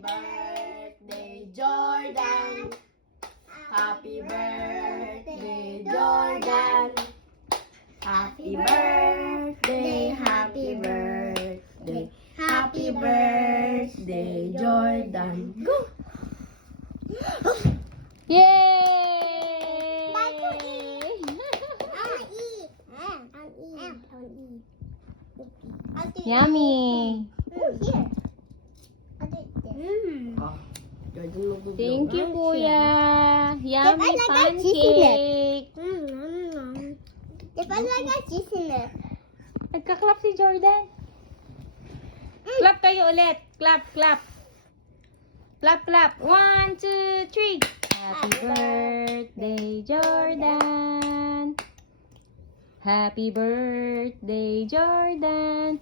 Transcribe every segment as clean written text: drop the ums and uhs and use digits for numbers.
birthday, Jordan. Happy birthday, Jordan. Happy birthday, happy birthday. Happy birthday, Jordan. Go! Yay! Yummy! Oh, Jordan magugulong. Thank you, Kuya. Yummy pancake. Nagka-clap si Jordan. Clap kayo ulit. Clap, clap. Clap, clap. 1, 2, 3. Happy birthday, Jordan. Happy birthday, Jordan.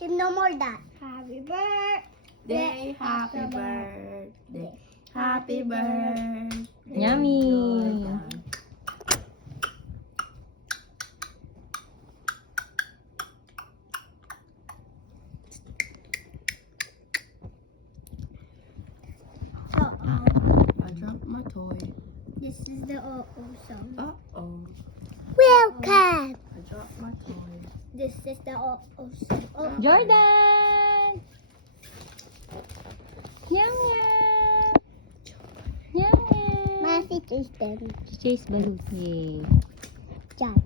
No more that. Happy birthday. Happy birthday. Happy birthday. Yummy. Jordan. So, I dropped my toy. this is the O-O song. Uh-oh. Welcome. I dropped my toy. This is the O-O song. Oh, Jordan. Yum, yum. Yum, yum. Masi Jason. Chase Balut. Yay. John.